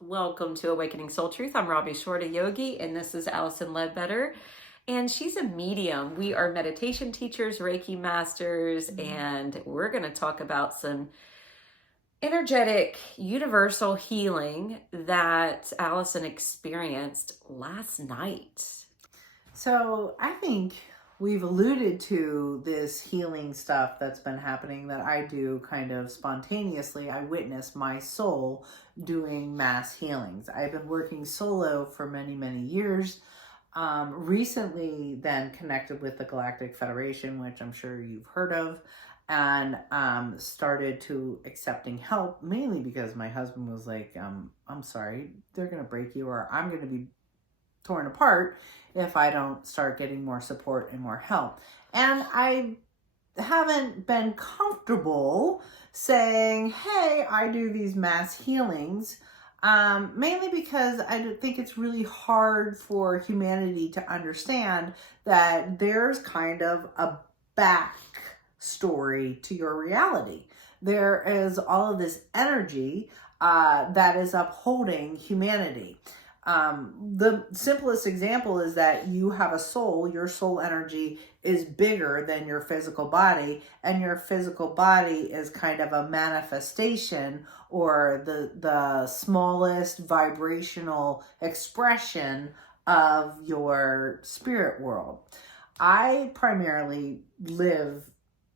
Welcome to Awakening Soul Truth. I'm Robbie Shorta Yogi, and this is Allison Ledbetter. And she's a medium. We are meditation teachers, Reiki masters, and we're going to talk about some energetic, universal healing that Allison experienced last night. So I think we've alluded to this healing stuff that's been happening that I do kind of spontaneously. I witness my soul doing mass healings. I've been working solo for many, many years. Recently then connected with the Galactic Federation, which I'm sure you've heard of, and started to accepting help, mainly because my husband was like, I'm sorry, they're going to break you, or I'm going to be torn apart if I don't start getting more support and more help. And I haven't been comfortable saying, hey, I do these mass healings, mainly because I think it's really hard for humanity to understand that there's kind of a back story to your reality. There is all of this energy that is upholding humanity. The simplest example is that you have a soul. Your soul energy is bigger than your physical body, and your physical body is kind of a manifestation or the smallest vibrational expression of your spirit world. I primarily live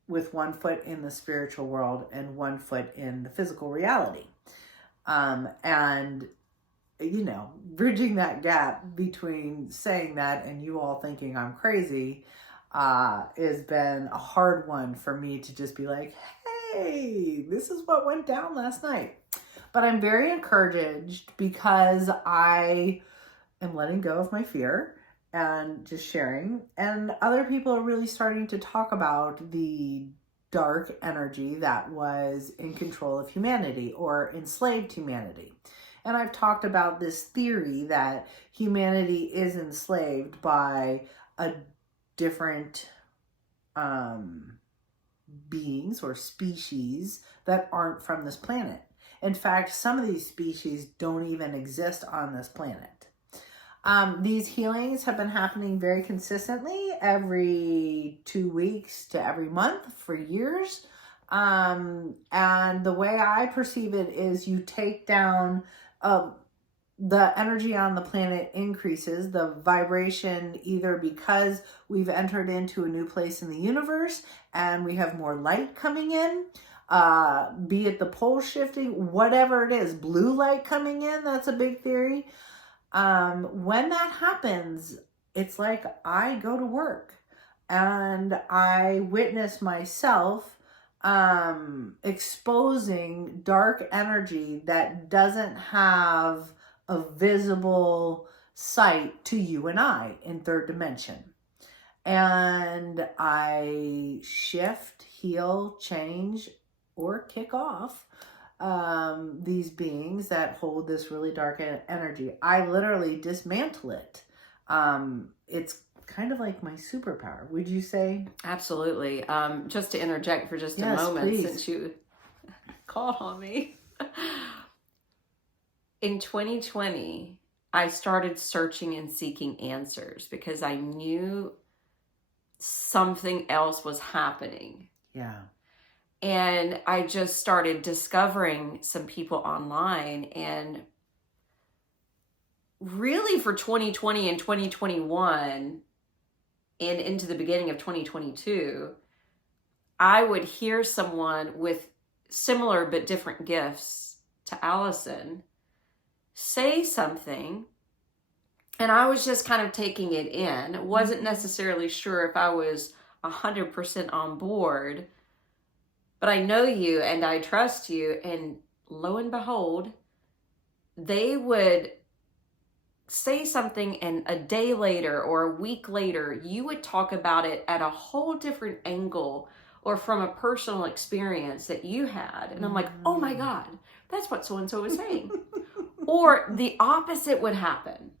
with one foot in the spiritual world and one foot in the physical reality. And bridging that gap between saying that and you all thinking I'm crazy has been a hard one for me to just be like, hey, this is what went down last night. But I'm very encouraged because I am letting go of my fear and just sharing. And other people are really starting to talk about the dark energy that was in control of humanity or enslaved humanity. And I've talked about this theory that humanity is enslaved by a different beings or species that aren't from this planet. In fact, some of these species don't even exist on this planet. These healings have been happening very consistently every 2 weeks to every month for years. And the way I perceive it is you take down the energy on the planet increases, the vibration, either because we've entered into a new place in the universe and we have more light coming in, be it the pole shifting, whatever it is, blue light coming in, that's a big theory. When that happens, it's like I go to work and I witness myself exposing dark energy that doesn't have a visible sight to you and I in third dimension. And I shift, heal, change, or kick off these beings that hold this really dark energy. I literally dismantle it. It's kind of like my superpower, would you say? Absolutely. Just to interject for just a moment, please. Since you called on me. In 2020, I started searching and seeking answers because I knew something else was happening. Yeah. And I just started discovering some people online, and really for 2020 and 2021 and into the beginning of 2022, I would hear someone with similar but different gifts to Allison say something, and I was just kind of taking it in. Wasn't necessarily sure if I was 100% on board, but I know you and I trust you. And lo and behold, they would say something, and a day later or a week later, you would talk about it at a whole different angle or from a personal experience that you had. And I'm like, oh my God, that's what so-and-so was saying. Or the opposite would happen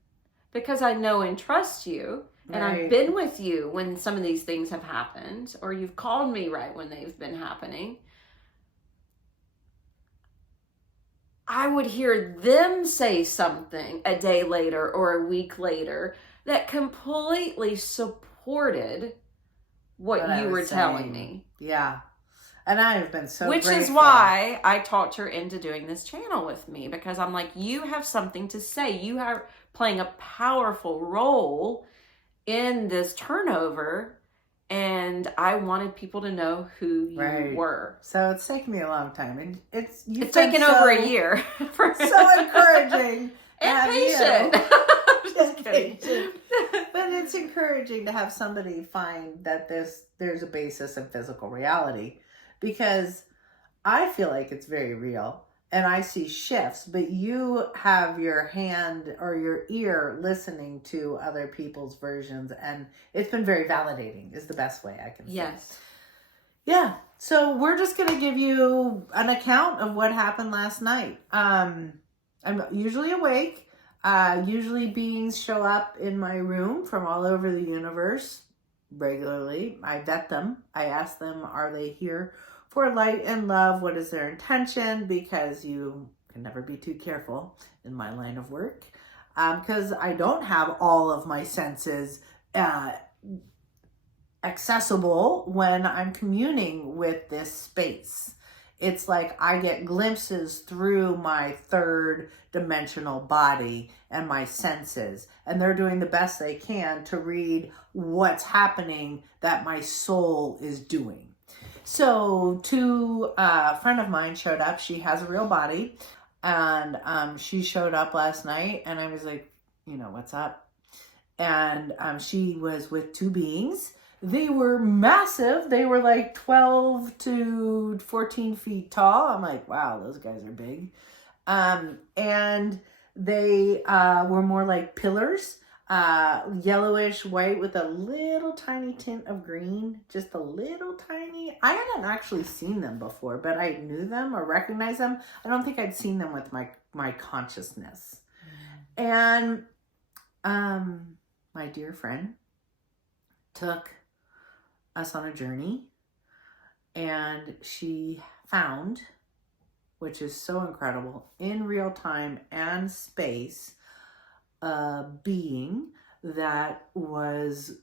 because I know and trust you. And right. I've been with you when some of these things have happened, or you've called me right when they've been happening. I would hear them say something a day later or a week later that completely supported what What I you was were telling saying. me. Yeah. And I have been so Which is grateful. why I talked her into doing this channel with me, because I'm like, you have something to say. You are playing a powerful role in this turnover, and I wanted people to know who you Right. were. So it's taken me a long time. And you've It's been taken over a year. so encouraging to And have patient. you. Just And kidding. patient. But it's encouraging to have somebody find that there's a basis in physical reality, because I feel like it's very real and I see shifts, but you have your hand or your ear listening to other people's versions, and it's been very validating is the best way I can say. Yes. Yeah. So we're just going to give you an account of what happened last night. I'm usually awake. Usually beings show up in my room from all over the universe regularly. I vet them. I ask them, are they here for light and love? What is their intention? Because you can never be too careful in my line of work. Because I don't have all of my senses accessible when I'm communing with this space. It's like I get glimpses through my third dimensional body and my senses, and they're doing the best they can to read what's happening that my soul is doing. So, a friend of mine showed up. She has a real body, and she showed up last night, and I was like, what's up? And she was with two beings. They were massive. They were like 12 to 14 feet tall. I'm like, wow, those guys are big. And they were more like pillars, yellowish white with a little tiny tint of green, just a little tiny. I hadn't actually seen them before, but I knew them or recognized them. I don't think I'd seen them with my consciousness. And my dear friend took us on a journey, and she found, which is so incredible, in real time and space, a being that was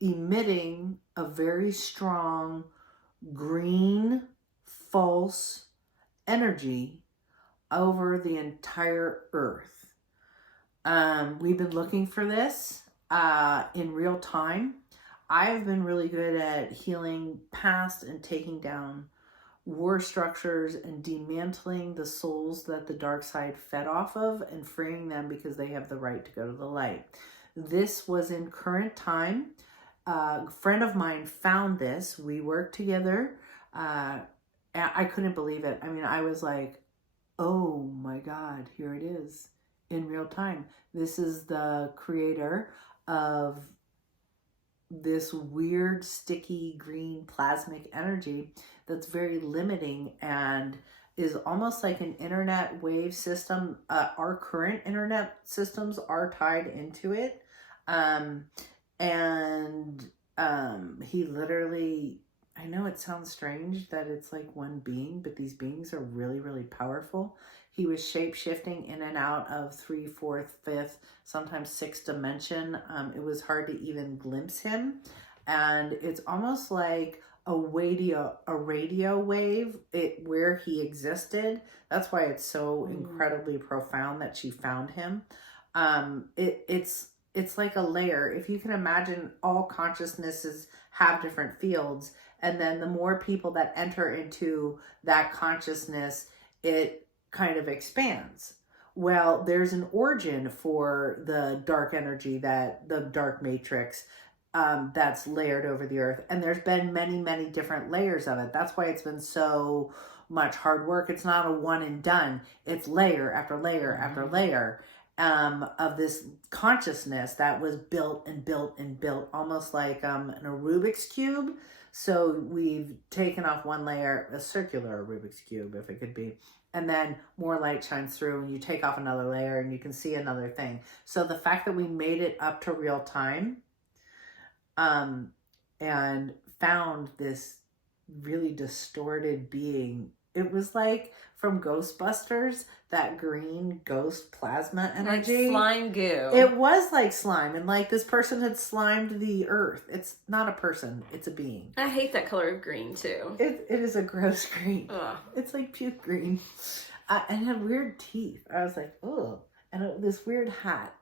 emitting a very strong green false energy over the entire earth. We've been looking for this in real time. I've been really good at healing past and taking down war structures and dismantling the souls that the dark side fed off of and freeing them because they have the right to go to the light. This was in current time. A friend of mine found this. We worked together. I couldn't believe it. I mean, I was like, oh my God, here it is in real time. This is the creator of this weird sticky green plasmic energy that's very limiting and is almost like an internet wave system. Our current internet systems are tied into it. He literally, I know it sounds strange that it's like one being, but these beings are really, really powerful. He was shape-shifting in and out of 3, 4th, 5th, sometimes 6th dimension. It was hard to even glimpse him. And it's almost like a radio wave where he existed. That's why it's so incredibly profound that she found him. It's like a layer. If you can imagine, all consciousnesses have different fields, and then the more people that enter into that consciousness, it kind of expands. Well, there's an origin for the dark energy, that the dark matrix, that's layered over the earth, and there's been many, many different layers of it. That's why it's been so much hard work. It's not a one and done. It's layer after layer after layer of this consciousness that was built and built and built, almost like a Rubik's Cube. So we've taken off one layer, a circular Rubik's Cube, if it could be, and then more light shines through, and you take off another layer, and you can see another thing. So the fact that we made it up to real time, and found this really distorted being It was like from Ghostbusters, that green ghost plasma energy. Like slime goo. It was like slime, and like this person had slimed the earth. It's not a person, it's a being. I hate that color of green too. It is a gross green. Ugh. It's like puke green. And it had weird teeth. I was like, ugh. And this weird hat.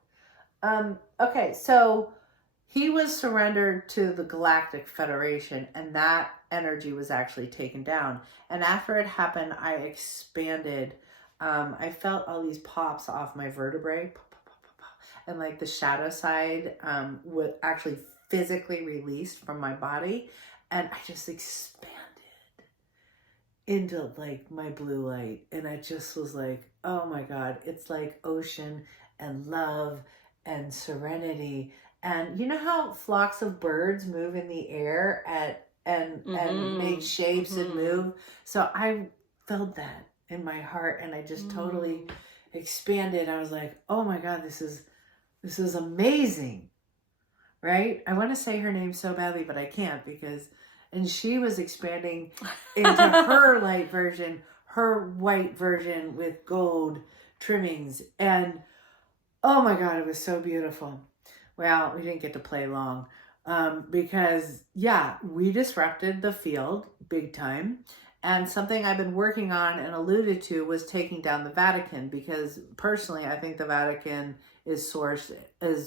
Okay, so he was surrendered to the Galactic Federation, and that energy was actually taken down. And after it happened, I expanded. I felt all these pops off my vertebrae, and like the shadow side would actually physically released from my body, and I just expanded into like my blue light, and I just was like, oh my God, it's like ocean and love and serenity. And you know how flocks of birds move in the air and make shapes and move? So I felt that in my heart, and I just totally expanded. I was like, oh my God, this is amazing. Right? I want to say her name so badly, but I can't and she was expanding into her light version, her white version with gold trimmings. And oh my God, it was so beautiful. Well, we didn't get to play long because, yeah, we disrupted the field big time. And something I've been working on and alluded to was taking down the Vatican, because personally, I think the Vatican is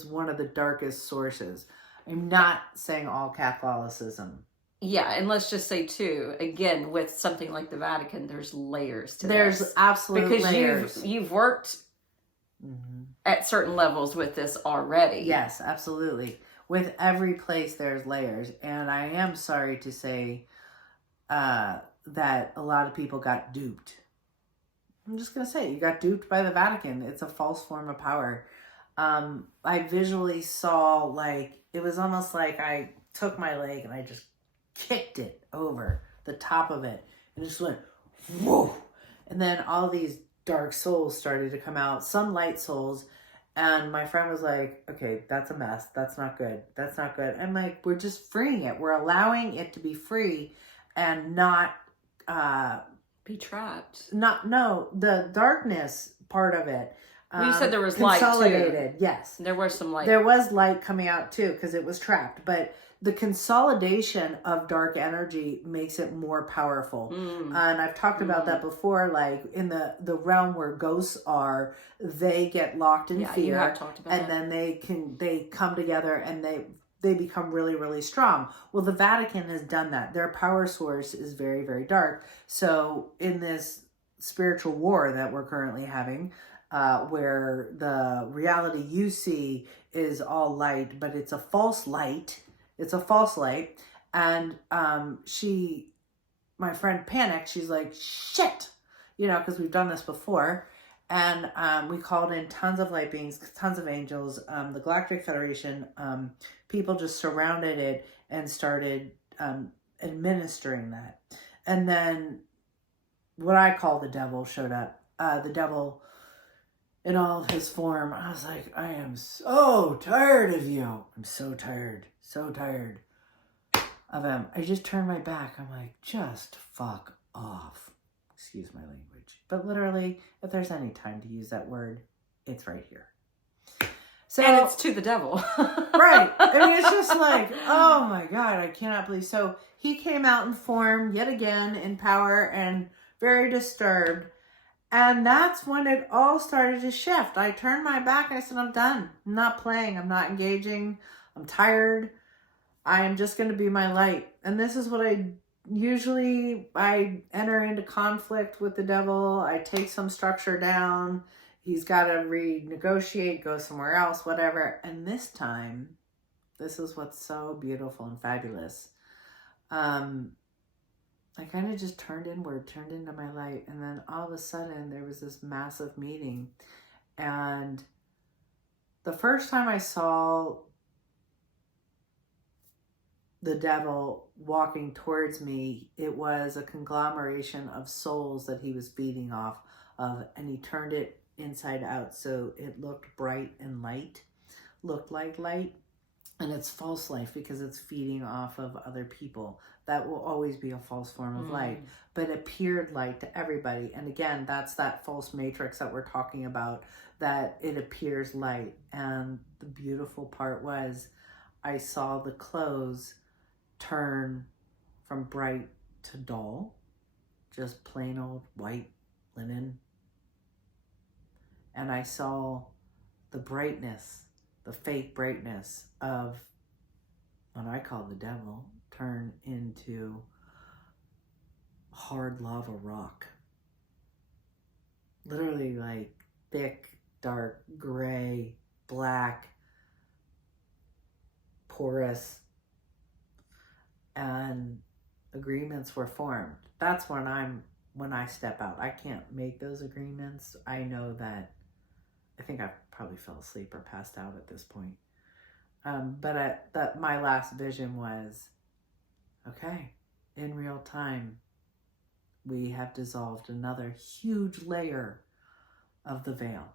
one of the darkest sources. I'm not saying all Catholicism. Yeah, and let's just say too, again, with something like the Vatican, there's layers to There's this. absolute layers. Because you've worked at certain levels with this already. Yes, absolutely. With every place, there's layers. And I am sorry to say that a lot of people got duped. I'm just going to say, you got duped by the Vatican. It's a false form of power. I visually saw, like, it was almost like I took my leg and I just kicked it over the top of it and just went, whoa. And then all these dark souls started to come out, some light souls. And my friend was like, okay, that's a mess. That's not good. That's not good. I'm like, we're just freeing it. We're allowing it to be free and not be trapped. The darkness part of it. Well, you said there was light too. Yes. There was some light. There was light coming out too, because it was trapped. But the consolidation of dark energy makes it more powerful. And I've talked about that before, like in the realm where ghosts are, they get locked in fear. You have talked about and then they come together and they become really, really strong. Well, the Vatican has done that. Their power source is very, very dark. So in this spiritual war that we're currently having, where the reality you see is all light, but it's a false light. It's a false light. And my friend panicked. She's like, shit, because we've done this before. And we called in tons of light beings, tons of angels, the Galactic Federation. People just surrounded it and started administering that. And then what I call the devil showed up. The devil in all of his form. I was like, I am so tired of you. I'm so tired of him. I just turned my back. I'm like, just fuck off. Excuse my language. But literally, if there's any time to use that word, it's right here. So, and it's to the devil. Right. I mean, it's just like, oh my God, I cannot believe. So he came out in form yet again in power and very disturbed. And that's when it all started to shift. I turned my back. I said, I'm done. I'm not playing. I'm not engaging. I'm tired. I am just going to be my light. And this is what I enter into conflict with the devil. I take some structure down. He's got to renegotiate, go somewhere else, whatever. And this time, this is what's so beautiful and fabulous. I kind of just turned inward, turned into my light. And then all of a sudden, there was this massive meeting. And the first time I saw the devil walking towards me, it was a conglomeration of souls that he was feeding off of. And he turned it inside out. So it looked bright and light, looked like light. And it's false life because it's feeding off of other people. That will always be a false form of light, but appeared light to everybody. And again, that's that false matrix that we're talking about, that it appears light. And the beautiful part was I saw the clothes turn from bright to dull, just plain old white linen. And I saw the brightness, the fake brightness of what I call the devil, turn into hard lava rock. Literally like thick, dark, gray, black, porous, and agreements were formed. That's when I step out. I can't make those agreements. I know that I think I probably fell asleep or passed out at this point. But my last vision was, okay, in real time, we have dissolved another huge layer of the veil,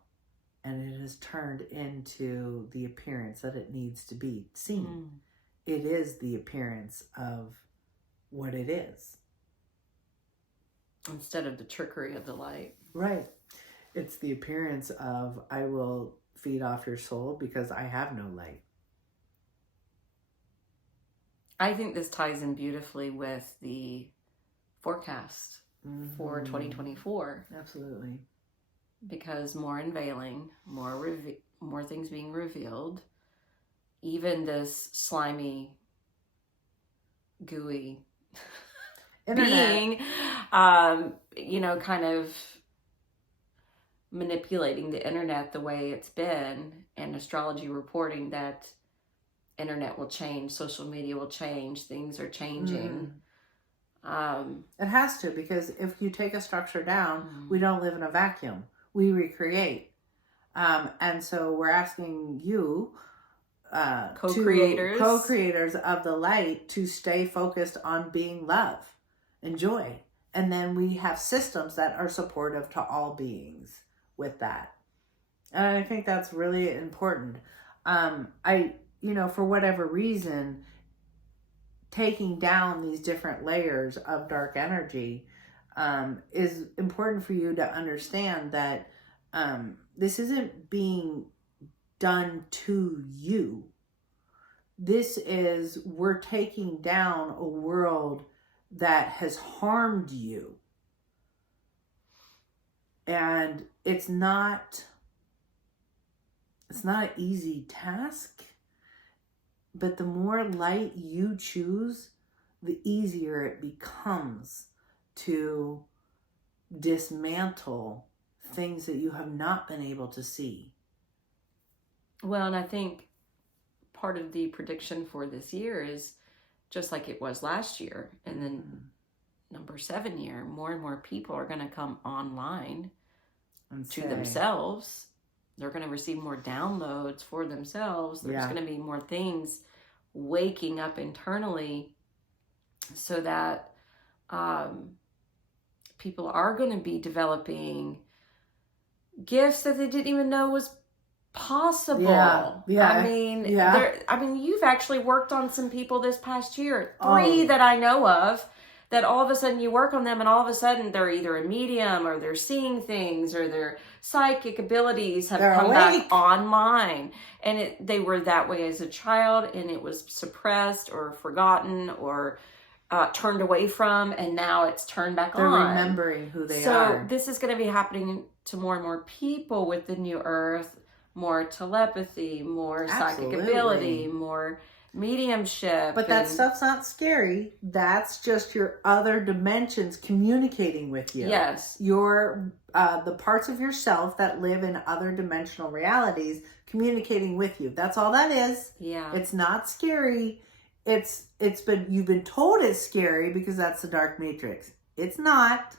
and it has turned into the appearance that it needs to be seen. It is the appearance of what it is. Instead of the trickery of the light. Right. It's the appearance of, I will feed off your soul because I have no light. I think this ties in beautifully with the forecast for 2024. Absolutely. Because more unveiling, more things being revealed. Even this slimy, gooey being, kind of manipulating the internet the way it's been, and astrology reporting that internet will change, social media will change, things are changing. It has to, because if you take a structure down, we don't live in a vacuum. We recreate. And so we're asking you, co-creators of the light, to stay focused on being love and joy. And then we have systems that are supportive to all beings with that. And I think that's really important. For whatever reason, taking down these different layers of dark energy is important for you to understand that this isn't being done to you. This is, we're taking down a world that has harmed you. And it's not an easy task, but the more light you choose, the easier it becomes to dismantle things that you have not been able to see. Well, and I think part of the prediction for this year is just like it was last year, and then number 7 year, more and more people are going to come online to themselves. They're going to receive more downloads for themselves. There's going to be more things waking up internally, so that people are going to be developing gifts that they didn't even know was possible. You've actually worked on some people this past year, 3 that I know of, that all of a sudden you work on them and all of a sudden they're either a medium, or they're seeing things, or their psychic abilities have come back online. And they were that way as a child, and it was suppressed or forgotten or turned away from, and now it's turned back on. They're remembering who they are. So this is going to be happening to more and more people with the new earth. More telepathy, more psychic ability, more mediumship. But that stuff's not scary. That's just your other dimensions communicating with you. Yes. Your the parts of yourself that live in other dimensional realities communicating with you. That's all that is. Yeah. It's not scary. You've been told it's scary because that's the dark matrix. It's not.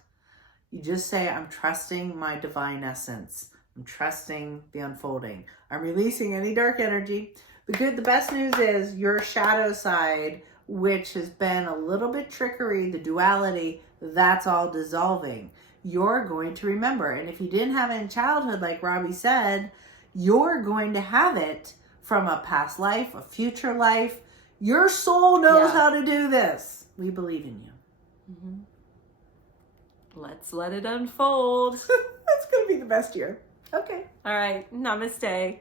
You just say, I'm trusting my divine essence. I'm trusting the unfolding. I'm releasing any dark energy. The best news is your shadow side, which has been a little bit trickery, the duality, that's all dissolving. You're going to remember. And if you didn't have it in childhood, like Robbie said, you're going to have it from a past life, a future life. Your soul knows how to do this. We believe in you. Mm-hmm. Let's let it unfold. That's going to be the best year. Okay. All right. Namaste.